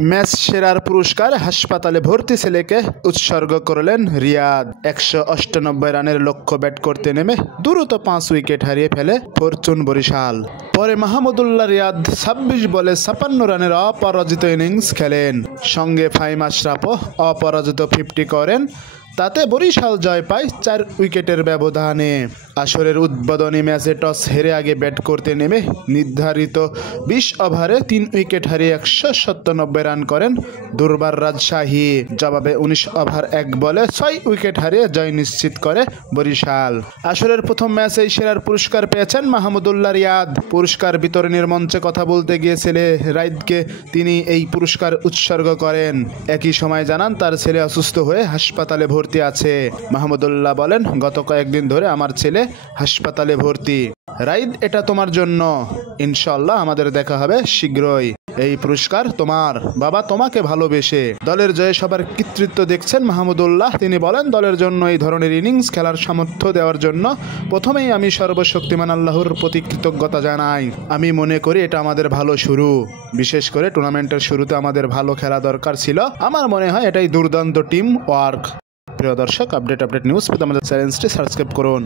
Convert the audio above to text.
Match সেরার পুরস্কার হাসপাতালে ভর্তি ছেলেকে উৎসর্গ করলেন রিয়াদ। 198 রানের লক্ষ্য ব্যাট করতে নেমে দ্রুত 5 উইকেট হারিয়ে ফেলে ফরচুন বরিশাল। পরে মাহমুদুল্লাহ রিয়াদ 26 বলে 56 রানের অপরাজিত ইনিংস খেলেন। সঙ্গে ফাহিম আশরাফও অপরাজিত 50 করেন। তাতে বরিশাল জয় পায় 4 উইকেটের ব্যবধানে। আসরের উদ্বোধনী ম্যাচে টস হেরে আগে ব্যাট করতে নেমে নির্ধারিত 20 ওভারে 3 উইকেট হারিয়ে 197 রান করেন দুর্বার রাজশাহী। জবাবে 19 ওভার 1 বলে 6 উইকেট হারিয়ে জয় নিশ্চিত করে বরিশাল। আসরের প্রথম ম্যাচেই সেরার পুরস্কার পেয়েছেন মাহমুদুল্লাহ রিয়াদ। পুরস্কার বিতরণের মঞ্চে কথা বলতে গিয়ে ছেলে রাইদকে তিনি এই পুরস্কার উৎসর্গ করেন। একই সময় জানান তার ছেলে অসুস্থ হয়ে হাসপাতালে ভর্তি আছে। মাহমুদুল্লাহ বলেন, গত কয়েকদিন ধরে আমার ছেলে হাসপাতালে ভর্তি। রাইদ, এটা তোমার জন্য। ইনশাআল্লাহ আমাদের দেখা হবে শীঘ্রই। এই পুরস্কার তোমার, বাবা তোমাকে ভালোবেসে। দলের জয়ে সবার কৃতিত্ব দেখছেন মাহমুদুল্লাহ। তিনি বলেন, দলের জন্য এই ধরনের ইনিংস খেলার সামর্থ্য দেওয়ার জন্য প্রথমেই আমি সর্বশক্তিমান আল্লাহর প্রতি কৃতজ্ঞতা জানাই। আমি মনে করি এটা আমাদের ভালো শুরু। বিশেষ করে টুর্নামেন্টের শুরুতে আমাদের ভালো খেলা দরকার ছিল। আমার মনে হয় এটাই দুর্দান্ত টিম ওয়ার্ক। প্রিয় দর্শক, আপডেট নিউজ পেতে আমাদের চ্যানেলটি সাবস্ক্রাইব করুন।